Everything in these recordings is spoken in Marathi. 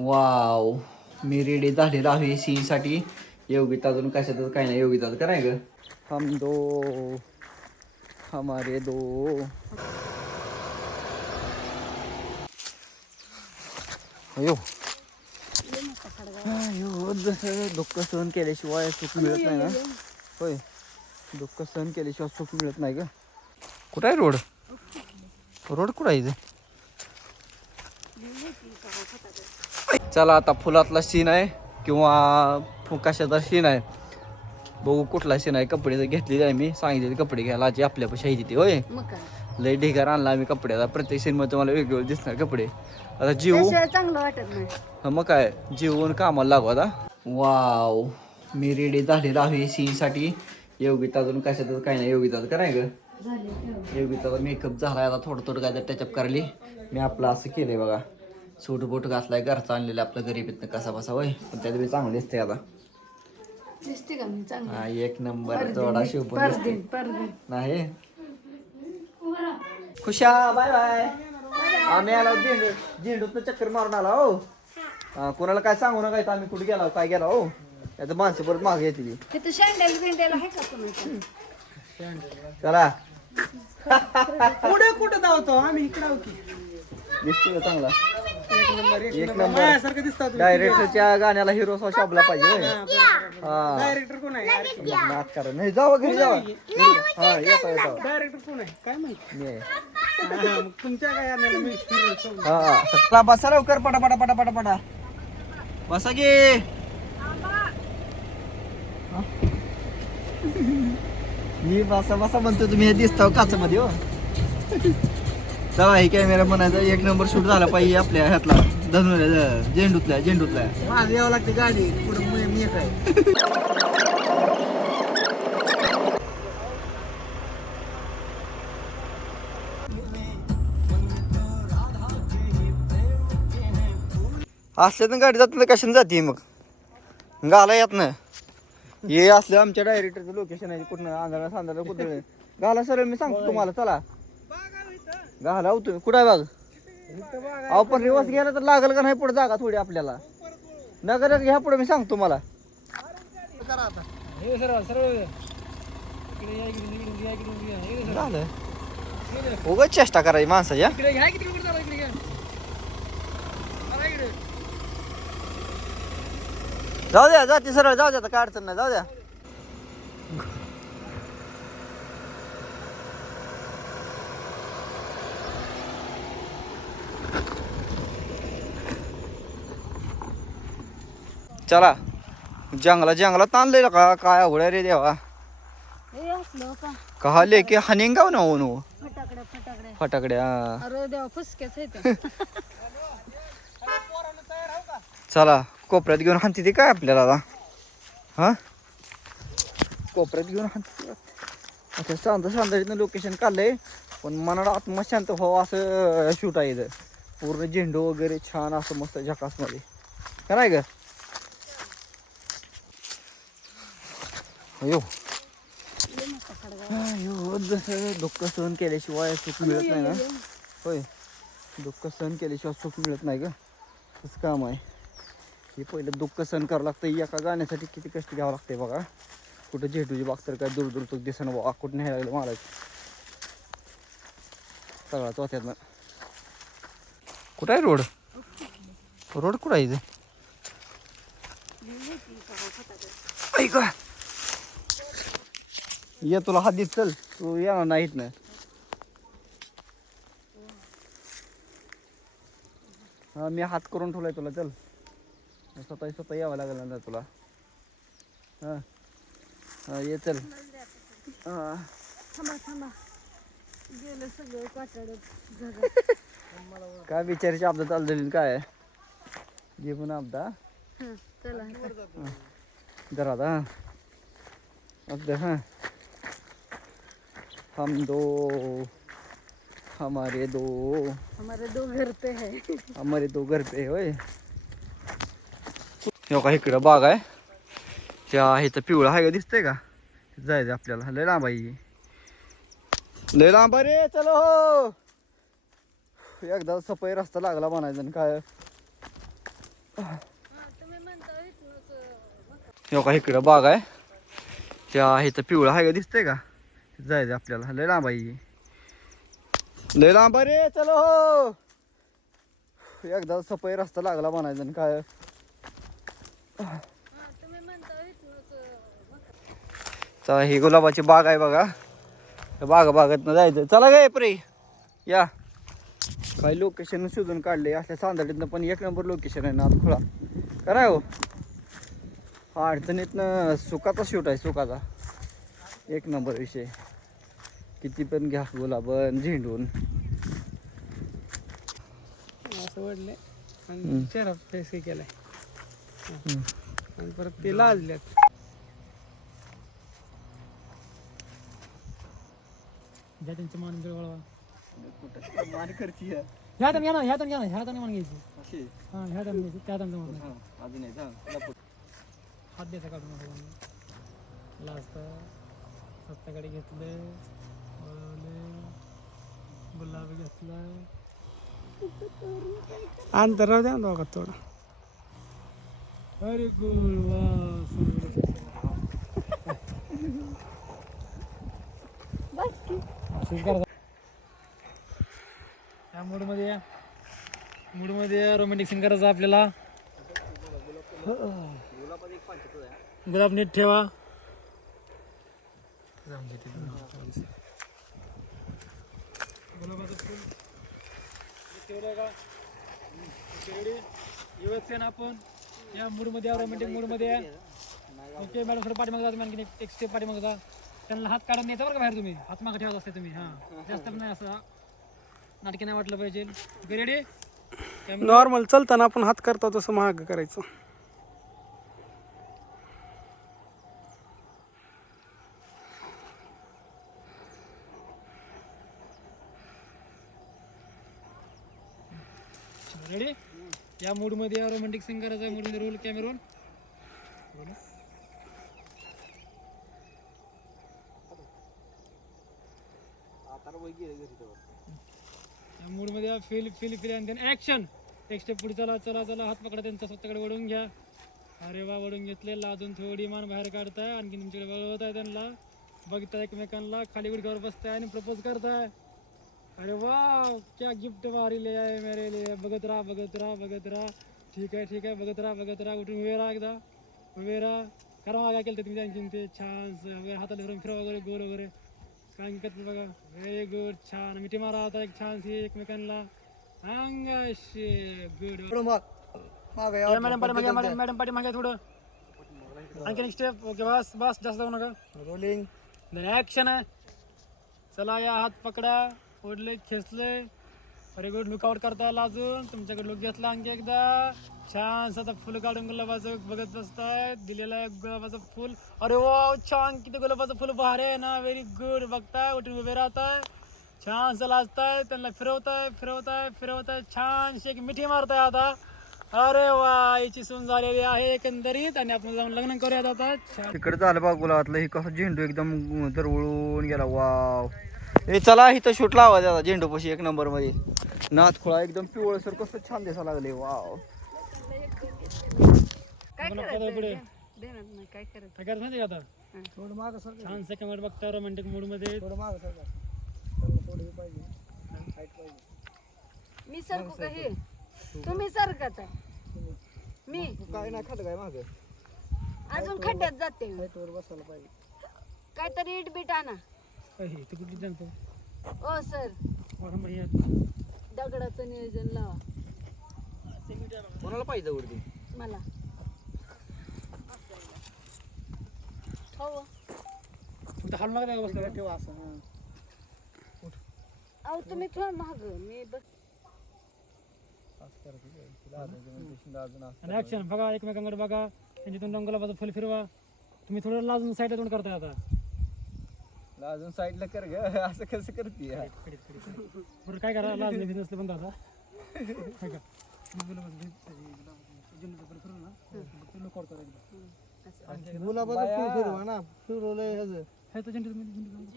वाव, मी रेडी झालेलो आहे सीनसाठी. योगिता अजून कशातच काही नाही. योगिता काय ग, हम दो हमारे दो. अयो दुःख सहन केल्याशिवाय सुख मिळत नाही ना. होय, दुःख सहन केल्याशिवाय सुख मिळत नाही ग. कुठं आहे रोड? रोड कुठं आहे इथे? चला आता फुलातला सीन आहे किंवा कशाचा सीन आहे बघू. कुठला सीन आहे? कपडे जर घेतलेले आहे, मी सांगितले कपडे घ्यायला आजी आपल्यापाशी आहे तिथे. होय, लय ढिगार आणला आम्ही कपड्याचा. प्रत्येक सीन मध्ये तुम्हाला वेगवेगळे दिसणार कपडे. आता जीव चांगलं वाटत नाही. मग काय, जीवन कामाला लागू आता. वाव, मी रेडी झालेलो आहे सीनसाठी. योगिता अजून कशातच काही नाही. योगिता काय ग, योगिताचा मेकअप झाला. आता थोडं थोडं काय तर टचअप करायली. मी आपलं असं केलंय बघा, सूट बूट घातलाय घरचा आणलेला आपलं गरीबीतनं कसा बसा. होय, पण त्यात बी चांगलं दिसतंय आता. दिसते का मी चांगलं? हा, एक नंबर. थोडा शिवपून नाही. खुशा बाय बाय. आम्ही आलो झेंडूतनं चक्कर मारून आला. हो, कोणाला काय सांगू नका इथं आम्ही कुठे गेला काय गेला. हो, याचं माणसं परत मागे येते. तिथं शँडल बिंडल आहे का कोणाचं? चला. पुढे कुठं धावतो आम्ही? इकडे आहो की. दिसतोय का चांगला? एक नंबर. माझ्यासारखं दिसतात. डायरेक्टरच्या गाण्याला हिरो शाबला पाहिजे. होय, हा. डायरेक्टर कोण आहे? नाच करा. नाही, जावा घरी जावा. हा, येतो येतो. डायरेक्टर कोण आहे काय माहिती? मी आहे. मग तुमच्या काय आणायला मी हा, चला बसा लवकर. पटा पटा पटा पटा पटा बसा गे. मी बसा बसा म्हणतो, तुम्ही हे दिसता काचमध्ये. हो, चला हे कॅमेरा म्हणायचं एक नंबर शूट झाला पाहिजे आपल्या ह्यातला झेंडूतल्या. माझं यावं लागते गाडी पुढे. मी एक आहे. असल्या तर गाडी जात कशाने जाते मग गाला येत ना. हे असलं आमच्या डायरेक्टरचं लोकेशन आहे. कुठं आंधळा सांधायला कुठं गाला सरळ मी सांगतो तुम्हाला. चला गाला हो तुम्ही. कुठं आहे बाग? अहो पण रिवर्स गेला तर लागल का नाही पुढे जागा थोडी आपल्याला. नगर घ्या पुढे, मी सांगतो तुम्हाला. झालं उगाच चेष्टा करायची माणसाच्या. जाऊ द्या, जाते सरळ जाऊ द्या. काय अडचण नाही, जाऊ द्या. चला जंगलात आणलेलं का काय अवघड रे देवा. हे असलं का? का लेके हनिंग गाव ना हो फटाकडे फटाकड्या. अरे देवा, फुसक्याच आहे. चला कोपऱ्यात घेऊन हाणते ते काय आपल्याला आता. हा, कोपऱ्यात घेऊन हाणते. अच्छा, सांदळीतनं लोकेशन काढलंय, पण मनाला आत्मा शांत व्हावं असं शूट आहे इथं. पूर्ण झेंडू वगैरे छान असं मस्त झकासमध्ये. का नाही ग? अयो दुःख सहन केल्याशिवाय सुख मिळत नाही ना. होय, दुःख सहन केल्याशिवाय सुख मिळत नाही ग. तसं काम आहे हे. पहिलं दुःख सहन करावं लागतं. एका गाण्यासाठी किती कष्ट घ्यावं लागतंय बघा. कुठं झेंडूची बाग तर काय दूर दूर तो दिसणं बाबा. कुठं न्यायला लागलं मला सगळा चौथ्यातनं. कुठं आहे रोड? रोड कुठं आहे इथे? ऐक ये, तुला हात देत चल. तू येणार नाहीत ना. हा, मी हात करून ठेवलाय तुला. चल, स्वतः यावं लागेल ना तुला. हा हा, ये चल. हा, गेलं सगळं काटाड्यात. काय बिचारीची आपदा चालू झाली काय? जे पण आपदा. चला जरा आता हा, हम दो हमारे दो. हमारे दो घर पे है. हमारे दो घर पे. होय, का इकडं बाग आहे. त्या इथं पिवळा आहे का, दिसतंय का? जायचं आपल्याला. लय लांब आहे, लय लांब रे. चलो हो, एकदा सफाई रस्ता लागला म्हणायचं. काय तुम्ही म्हणता इथनंच हो का इकडं बाग आहे त्या इथं पिवळा आहे का दिसतंय का जायचं आपल्याला लय लांब आहे ही. लय लांब आहे रे चलो हो एकदा सफाई रस्ता लागला म्हणायचं आणि काय तुम्ही म्हणता इथनंच चला ही गुलाबाची बाग आहे बघा बागातनं जायचं चला गे प्रे या काही लोकेशन शोधून काढले असल्या सांदडीतनं पण एक नंबर लोकेशन आहे ना आता खुळा करा हो अडचणीतनं सुखाचा शूट आहे सुखाचा एक नंबर विषय किती पण घ्या गुलाबन झेंडून असं वाटलंय आणि चेहरा फेस हे केलाय आणि परत ते लाजल्यात ज्या त्यांच्या मान वळवा मान करती ह्या हाताने घ्या ना ह्या हाताने घ्या ना ह्या हाताने मान घ्यायची हां ह्या हाताने घ्यायची त्या हाताने मान अजून हात द्यायचा काढून लाजता स्वतःकडे घेतले गुलाब घेतला अंतर राहू द्या ना दोघात थोडं अरे या मूडमध्ये रोमॅन्टिक सीन करायचं आपल्याला गुलाब नीट ठेवा गुलाबाचं फुल ठेवलं का व्यवस्थित आपण या मूडमध्ये रोमॅन्टिक मूडमध्ये ओके मॅडम थोडं पाठीमागे जा तुम्ही आणखी एक स्टेप पाठीमागे जा त्यांना हात काढून द्यायचा बरं का बाहेर तुम्ही हात मागे ठेवत असते तुम्ही हां जास्त पण नाही असं नाटकी नाही वाटलं पाहिजे रेडी नॉर्मल चालताना आपण हात करतो तसं महाग करायचं रेडी या मूडमध्ये रोमॅन्टिक सीन करायचं आहे मूडमध्ये रोल कॅमेरून या मूडमध्ये फील आणि ऍक्शन एक स्टेप पुढे चला हात पकडा त्यांचा स्वतःकडे वळून घ्या अरे वा वळून घेतले लाजून थोडी मान बाहेर काढताय आणखी तुमच्याकडे वळवत आहे त्यांना बघताय एकमेकांना खाली गुडघ्यावर बसताय आणि प्रपोज करताय अरे वा क्या गिफ्ट भारी ले आहे मेरे लिए बघत राहा ठीक आहे बघत राहा उठून उभे राहा एकदा उभे राहा करा काय केलं तुम्ही आणखीन ते छान वगैरे हाताला धरून फिरवा वगैरे गोल वगैरे काय करते बघा व्हेरी गुड छान मिठी मारा आता एक छानशी एकमेकांना अंगाशी गुड मॅडम पाठीमागे थोडं आणखीन एक स्टेप ओके बस जास्त जाऊ नका रोलिंग ऍक्शन आहे चला या हात पकडा ओढले खेचले अरे गुड लुक आउट करताय लाजून तुमच्याकडे लुक घेतला आणखी एकदा छान आता फुलं काढून गुलाबाचं बघत बसताय दिलेलं आहे गुलाबाचं फुल अरे वा छान किती गुलाबाचं फुल भारी आहे ना व्हेरी गुड बघताय उठून उभे राहताय छान लाजताय त्यांना फिरवताय छानशी एक मिठी मारताय आता अरे वा याची सून झालेली आहे एकंदरीत आणि आपण जाऊन लग्न करूयात आता छान इकडे झालं बा गुलाबातलं हे कसं झेंडू एकदम दरवळून गेला वाव हे चला इथं शूट लावा त्याचा झेंडू पशी एक नंबर मध्ये नाथ खोळा एकदम पिवळसर कसं छान दिसायला लागले वाव काय करायचं पुढे देणार नाही काय करायचं काय करायचं माहिती का आता थोडं माग सर छान सेकंड बघता रोमॅन्टिक मूड मध्ये थोडं माग सर थोडं हे पाहिजे हाईट पाहिजे मी सरकू का हे तुम्ही सरकाच आहे मी काय नाही खात काय माग अजून खड्ड्यात जाते मी. हाईटवर बसायला पाहिजे काहीतरी इट बीट आणा तू कुठली जाणतो ओ सर दगडाचं नियोजन लावा कोणाला पाहिजे वरती मला हो फक्त हाल नका द्यायला बसलं ठेवा असं अहो तुम्ही थोडं महाग मी बस आणि ऍक्शन बघा एकमेकांकडे बघा त्यांच्या तोंड गुलाबाचं फुल फिरवा तुम्ही थोडं लाजून साईडला तोंड करताय आता अजून साईडला कर ग असं कसं करते बरं काय करा लाजले बिझनेस बंद आता काय का गुलाबाचं फुल फिरवा ना फिरवलंय ह्याचं हे तर झेंडू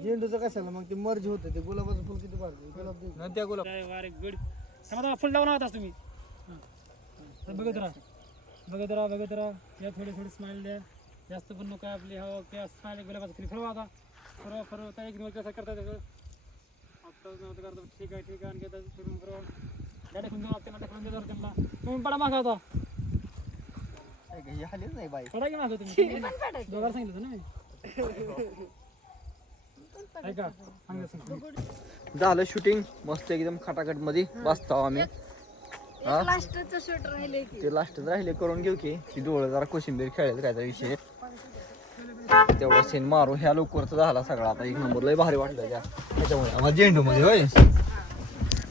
झेंडूचं कशाला मग ते मर्ज होतं ते गुलाबाचं फुल किती भारी गुलाब दे. त्या गुलाब वारे गुड समजा फुल लावून आहात तुम्ही हां बघत राहा बघत राहा या थोडी स्माइल द्या जास्त पण नको आपली हवा किंवा स्माइल एक बेला फिरवा आता फरव त्या एक कसं करता त्याचं आत्ताच नव्हतं करतो ठीक आहे आणखी आता फिरून फिरवा गाडी खुंदून त्यांना त्यांना तुम्ही पडा मागा आता हालीच नाही बाई पडा की मागं तुम्ही दोघांना सांगितलं होतं ना मी ऐका सांगितलं झालं शूटिंग मस्त एकदम खटाखट मध्ये बसतो आम्ही हा लास्टचं शूट राहिले की ते लास्ट राहिले करून घेऊ की ती डोळं जरा कोशिंबीर खेळायचं काय विषय तेवढा सीन मारू ह्या लवकरच झाला सगळा आता एक नंबर लय भारी वाटलं त्या त्याच्यामुळे आम्हाला झेंडू मध्ये होय